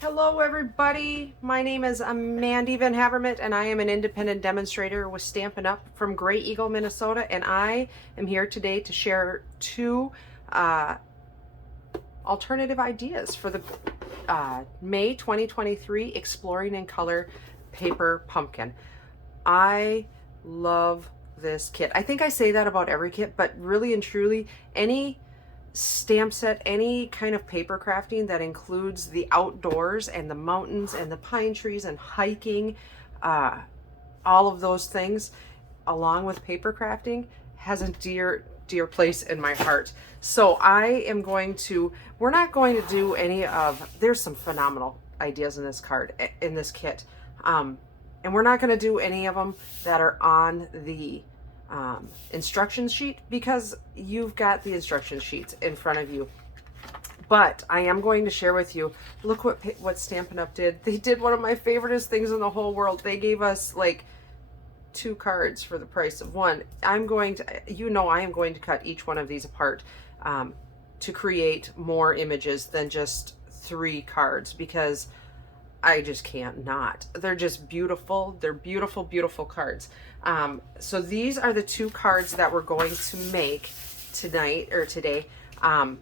Hello everybody, my name is Mandy Van Havermit and I am an independent demonstrator with Stampin' Up! From Gray Eagle, Minnesota, and I am here today to share two alternative ideas for the May 2023 Exploring in Color Paper Pumpkin. I love this kit. I think I say that about every kit, but really and truly, any stamp set, any kind of paper crafting that includes the outdoors and the mountains and the pine trees and hiking, all of those things, along with paper crafting, has a dear place in my heart. So I am going to, we're not going to do any of, there's some phenomenal ideas in this card, in this kit. And we're not going to do any of them that are on the instruction sheet because you've got the instruction sheets in front of you. But I am going to share with you, look what Stampin' Up! Did. They did one of my favoriteest things in the whole world. They gave us like 2 cards for the price of 1. I'm going to, I am going to cut each one of these apart to create more images than just 3 cards because I just can't not. They're just beautiful. They're beautiful, beautiful cards. So these are the 2 cards that we're going to make tonight or today. I'm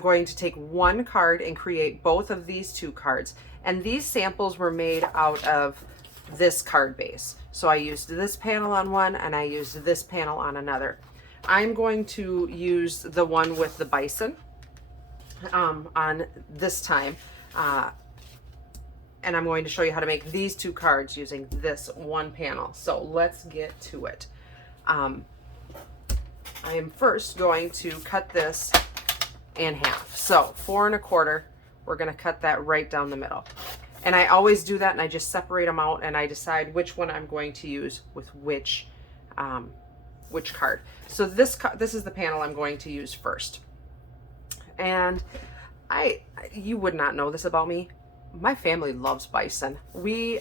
going to take 1 card and create both of these 2 cards. And these samples were made out of this card base. So I used this panel on one and I used this panel on another. I'm going to use the one with the bison on this time. And I'm going to show you how to make these 2 cards using this one panel. So let's get to it. I am first going to cut this in half. So 4 1/4, we're going to cut that right down the middle. And I always do that and I just separate them out and I decide which one I'm going to use with which card. So this is the panel I'm going to use first. And you would not know this about me. My family loves bison. We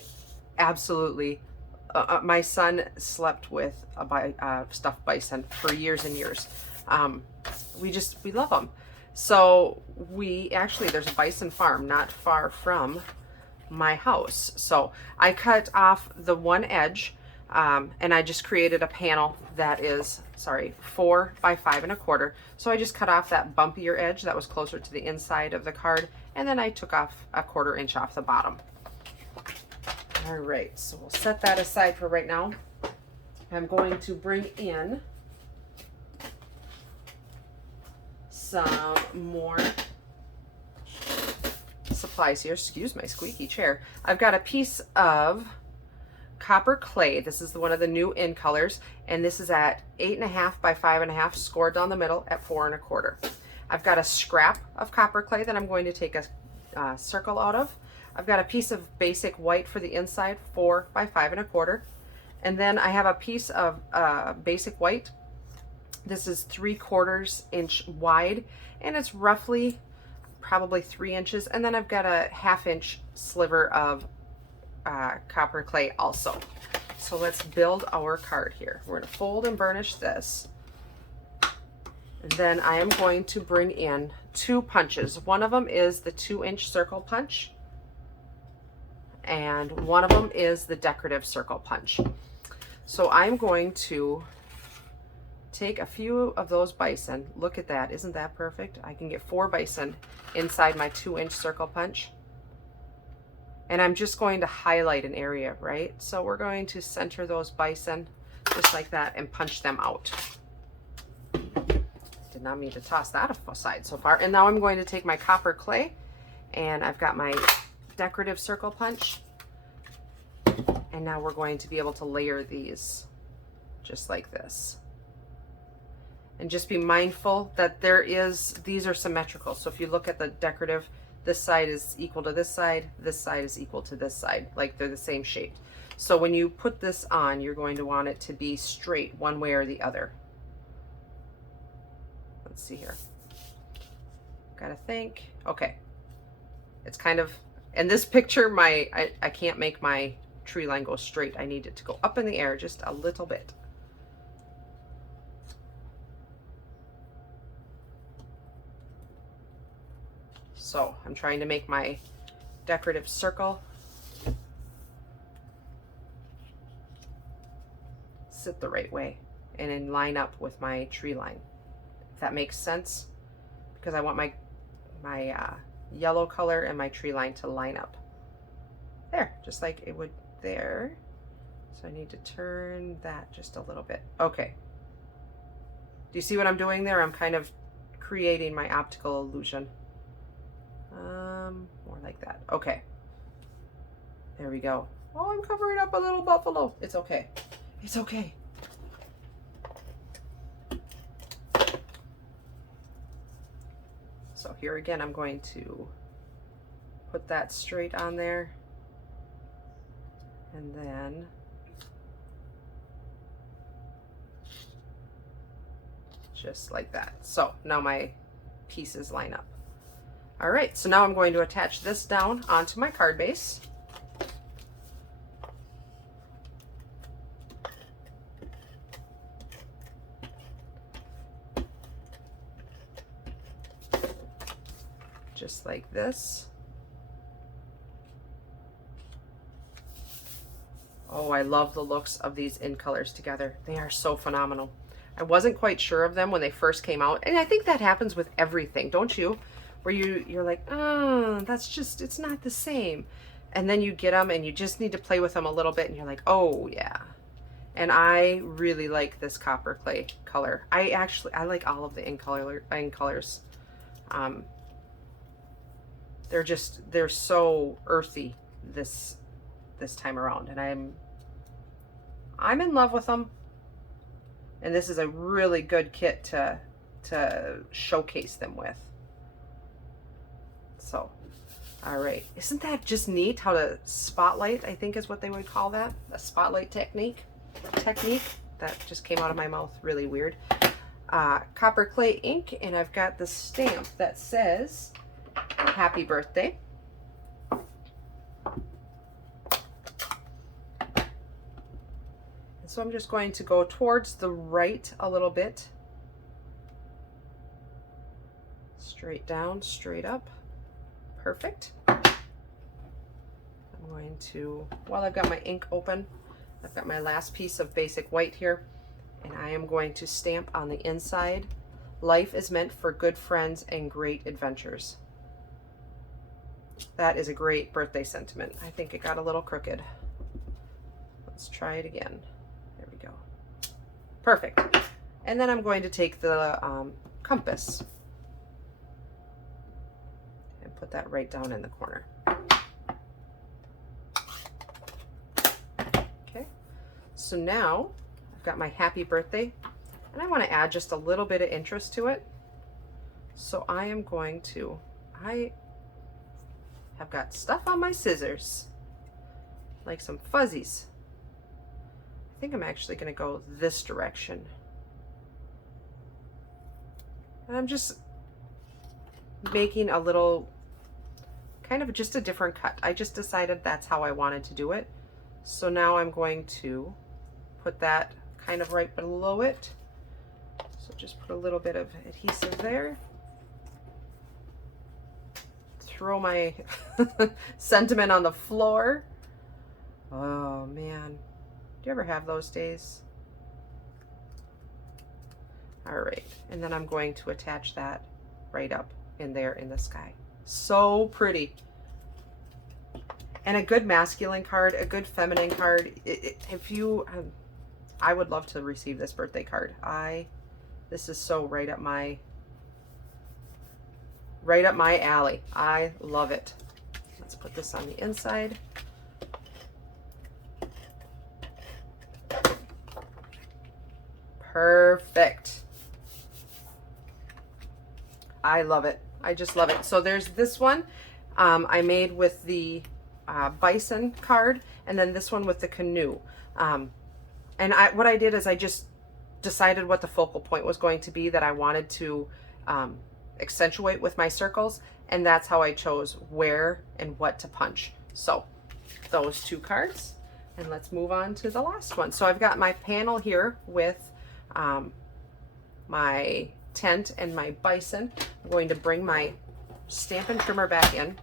absolutely, my son slept with a stuffed bison for years and years. We love them. So there's a bison farm not far from my house. So I cut off the one edge and I just created a panel that is, 4 by 5 1/4. So I just cut off that bumpier edge that was closer to the inside of the card, and then I took off a 1/4 inch off the bottom. All right, so we'll set that aside for right now. I'm going to bring in some more supplies here. Excuse my squeaky chair. I've got a piece of copper clay. This is one of the new in colors, and this is at 8 1/2 by 5 1/2, scored down the middle at 4 1/4. I've got a scrap of copper clay that I'm going to take a circle out of. I've got a piece of basic white for the inside, 4 by 5 1/4, and then I have a piece of basic white. This is 3/4 inch wide, and it's roughly probably 3 inches. And then I've got a 1/2 inch sliver of copper clay also. So let's build our card here. We're going to fold and burnish this. And then I am going to bring in 2 punches. One of them is the 2-inch circle punch, and one of them is the decorative circle punch. So I'm going to take a few of those bison. Look at that. Isn't that perfect? I can get 4 bison inside my 2-inch circle punch. And I'm just going to highlight an area, right? So we're going to center those bison just like that and punch them out. Did not mean to toss that aside so far. And now I'm going to take my copper clay, and I've got my decorative circle punch. And now we're going to be able to layer these just like this. And just be mindful that these are symmetrical. So if you look at the decorative, this side is equal to this side is equal to this side, like they're the same shape. So when you put this on, you're going to want it to be straight one way or the other. Let's see here. Gotta think. Okay. It's kind of, in this picture, I can't make my tree line go straight. I need it to go up in the air just a little bit. So I'm trying to make my decorative circle. Sit the right way and then line up with my tree line, if that makes sense, because I want my yellow color and my tree line to line up there, just like it would there. So I need to turn that just a little bit. Okay, do you see what I'm doing there? I'm kind of creating my optical illusion. More like that. Okay, there we go. Oh, I'm covering up a little buffalo. It's okay. It's okay. So here again, I'm going to put that straight on there, and then just like that. So now my pieces line up. All right, so now I'm going to attach this down onto my card base. Just like this. Oh, I love the looks of these in colors together. They are so phenomenal. I wasn't quite sure of them when they first came out, and I think that happens with everything, don't you? Where you're like, oh, that's just, it's not the same. And then you get them and you just need to play with them a little bit and you're like, oh yeah. And I really like this copper clay color. I like all of the in colors. They're so earthy this time around, and I'm in love with them. And this is a really good kit to showcase them with. So, all right. Isn't that just neat how to spotlight, I think is what they would call that? A spotlight technique. That just came out of my mouth really weird. Copper clay ink, and I've got the stamp that says happy birthday. So I'm just going to go towards the right a little bit. Straight down, straight up. Perfect. I'm going to, while I've got my ink open, I've got my last piece of basic white here, and I am going to stamp on the inside, life is meant for good friends and great adventures. That is a great birthday sentiment. I think it got a little crooked. Let's try it again. There we go. Perfect. And then I'm going to take the compass and put that right down in the corner. Okay. So now I've got my happy birthday, and I want to add just a little bit of interest to it. So I am going to, I've got stuff on my scissors, like some fuzzies. I think I'm actually going to go this direction. And I'm just making a little, kind of just a different cut. I just decided that's how I wanted to do it. So now I'm going to put that kind of right below it. So just put a little bit of adhesive there. Throw my sentiment on the floor. Oh man, do you ever have those days? All right, and then I'm going to attach that right up in there in the sky. So pretty. And a good masculine card, a good feminine card. If you, I would love to receive this birthday card. This is so right up my alley. I love it. Let's put this on the inside. Perfect. I love it. I just love it. So there's this one I made with the bison card, and then this one with the canoe. And what I did is I just decided what the focal point was going to be that I wanted to accentuate with my circles, and that's how I chose where and what to punch. So those two cards, and let's move on to the last one. So I've got my panel here with my tent and my bison. I'm going to bring my Stampin' Trimmer back in,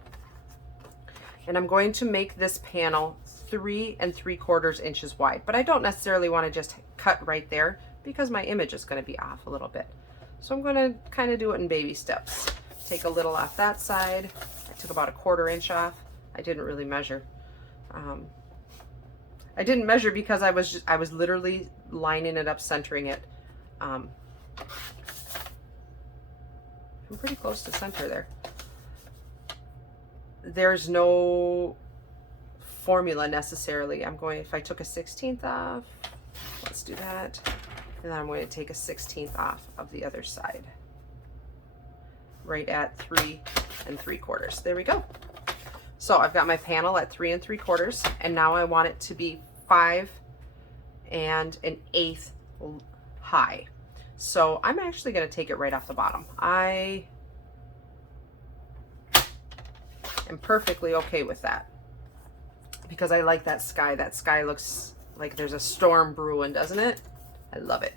And I'm going to make this panel 3 3/4 inches wide, but I don't necessarily want to just cut right there because my image is going to be off a little bit. So I'm going to kind of do it in baby steps. Take a little off that side. I took about 1/4 inch off. I didn't really measure. I didn't measure because I was literally lining it up, centering it. I'm pretty close to center there. There's no formula necessarily. If I took a 16th off, let's do that. And then I'm going to take a 16th off of the other side. Right at 3 3/4. There we go. So I've got my panel at 3 3/4, and now I want it to be 5 1/8 high. So I'm actually going to take it right off the bottom. I am perfectly okay with that because I like that sky. That sky looks like there's a storm brewing, doesn't it? I love it.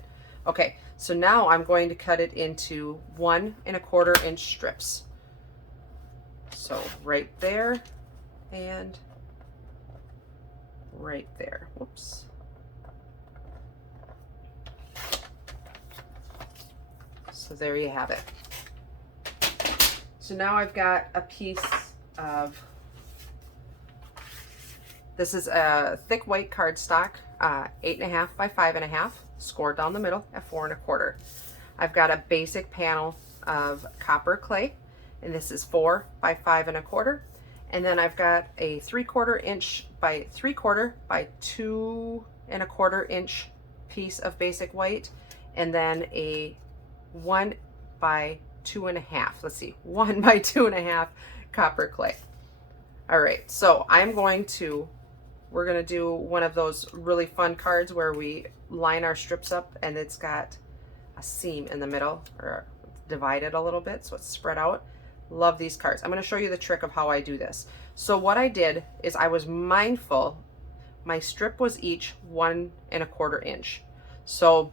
Okay, so now I'm going to cut it into 1 1/4 inch strips. So right there and right there. Whoops. So there you have it. So now I've got a piece of, this is a thick white cardstock, 8.5 by 5.5, scored down the middle at 4 1/4. I've got a basic panel of copper clay, and this is 4 by 5 1/4. And then I've got a 3/4 inch by 3/4 by 2 1/4 inch piece of basic white, and then a 1 by 2.5. Let's see, 1 by 2.5 copper clay. All right, so we're gonna do one of those really fun cards where we line our strips up and it's got a seam in the middle, or divided a little bit so it's spread out. Love these cards. I'm going to show you the trick of how I do this. So what I did is I was mindful, my strip was each 1 1/4 inch. So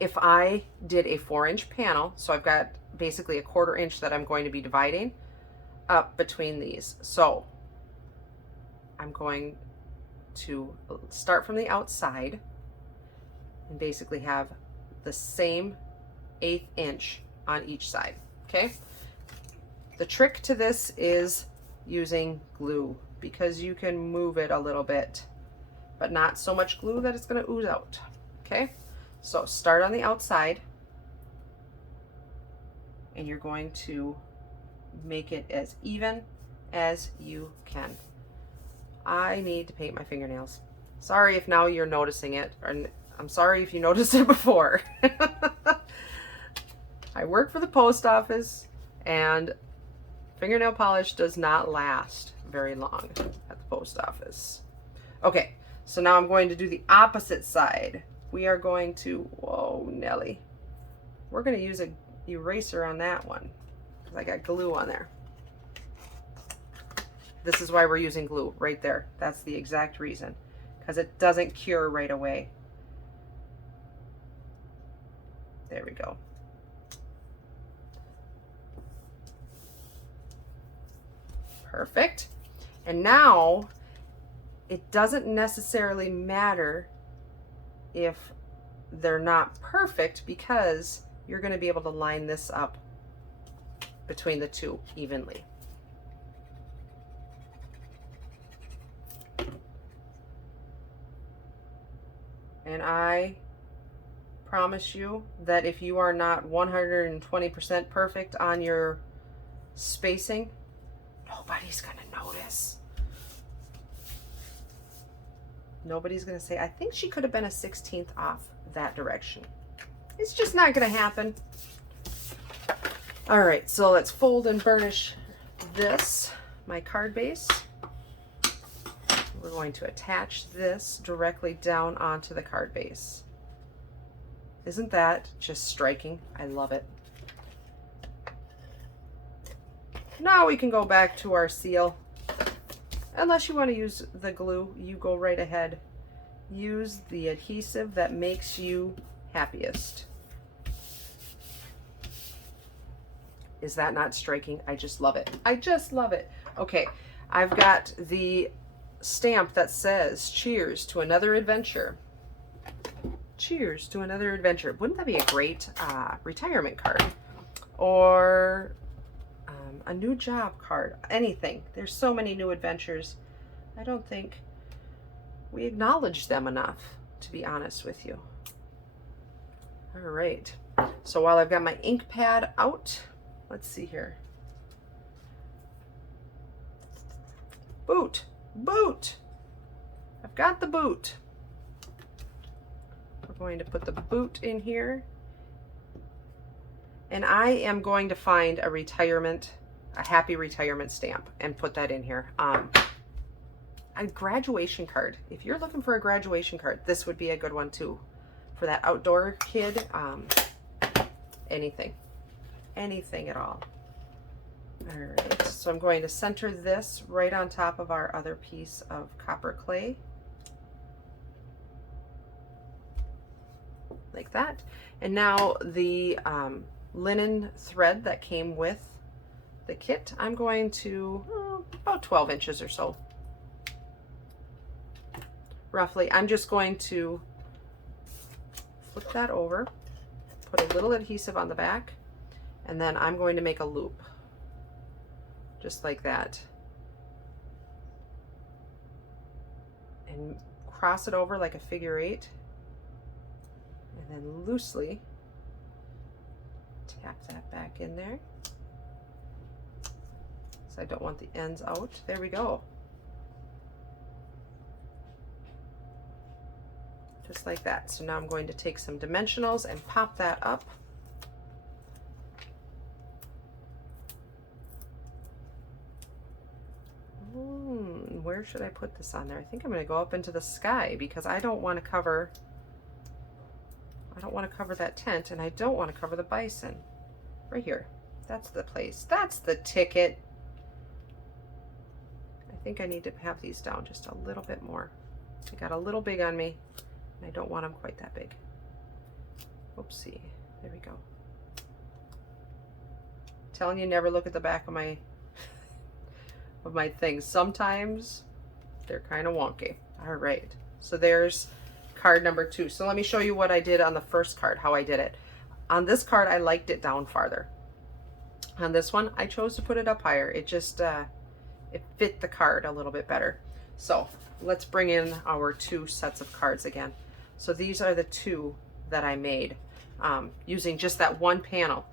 if I did a 4-inch panel, so I've got basically 1/4 inch that I'm going to be dividing up between these. So I'm going to start from the outside and basically have the same 1/8 inch on each side. Okay. The trick to this is using glue, because you can move it a little bit, but not so much glue that it's going to ooze out. Okay, so start on the outside and you're going to make it as even as you can. I need to paint my fingernails. Sorry if now you're noticing it, or I'm sorry if you noticed it before. I work for the post office and fingernail polish does not last very long at the post office. Okay, so now I'm going to do the opposite side. We are going to, whoa, Nelly. We're going to use an eraser on that one because I got glue on there. This is why we're using glue right there. That's the exact reason, because it doesn't cure right away. There we go. Perfect. And now it doesn't necessarily matter if they're not perfect, because you're going to be able to line this up between the two evenly. And I promise you that if you are not 120% perfect on your spacing, nobody's going to notice. Nobody's going to say, I think she could have been a 16th off that direction. It's just not going to happen. All right, so let's fold and burnish this, my card base. We're going to attach this directly down onto the card base. Isn't that just striking? I love it. Now we can go back to our seal. Unless you want to use the glue, you go right ahead. Use the adhesive that makes you happiest. Is that not striking? I just love it. I just love it. Okay, I've got the stamp that says, cheers to another adventure. Cheers to another adventure. Wouldn't that be a great retirement card? Or a new job card, anything. There's so many new adventures. I don't think we acknowledge them enough, to be honest with you. All right. So while I've got my ink pad out, let's see here. Boot, boot. I've got the boot. We're going to put the boot in here. And I am going to find a happy retirement stamp and put that in here. A graduation card. If you're looking for a graduation card, this would be a good one too. For that outdoor kid, anything at all. All right, so I'm going to center this right on top of our other piece of copper clay. Like that. And now the linen thread that came with the kit, I'm going to about 12 inches or so. Roughly. I'm just going to flip that over, put a little adhesive on the back, and then I'm going to make a loop. Just like that. And cross it over like a figure 8. And then loosely tap that back in there. So I don't want the ends out. There we go. Just like that. So now I'm going to take some dimensionals and pop that up. Where should I put this on there? I think I'm going to go up into the sky because I don't want to cover that tent, and I don't want to cover the bison. Right here. That's the place. That's the ticket. I think I need to have these down just a little bit more. They got a little big on me, and I don't want them quite that big. Oopsie. There we go. I'm telling you, never look at the back of my things. Sometimes they're kind of wonky. All right. So there's card number 2. So let me show you what I did on the first card, how I did it. On this card, I liked it down farther. On this one, I chose to put it up higher. It just, it fit the card a little bit better. So let's bring in our 2 sets of cards again. So these are the 2 that I made using just that one panel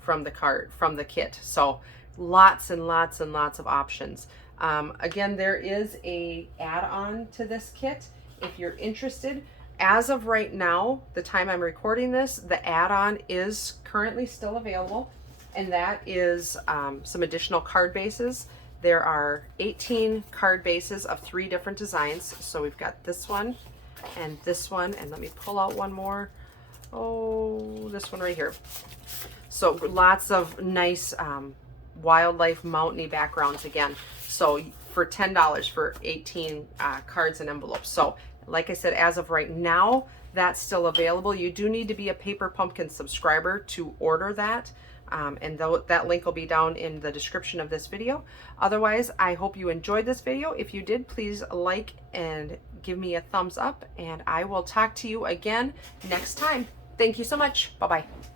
from the kit. So lots and lots and lots of options. Again, there is a add-on to this kit if you're interested. As of right now, the time I'm recording this, the add-on is currently still available, and that is some additional card bases. There are 18 card bases of 3 different designs. So we've got this one, and let me pull out one more. Oh, this one right here. So lots of nice wildlife mountainy backgrounds again. So for $10 for 18 cards and envelopes. So like I said, as of right now, that's still available. You do need to be a Paper Pumpkin subscriber to order that. And that link will be down in the description of this video. Otherwise, I hope you enjoyed this video. If you did, please like and give me a thumbs up, and I will talk to you again next time. Thank you so much. Bye-bye.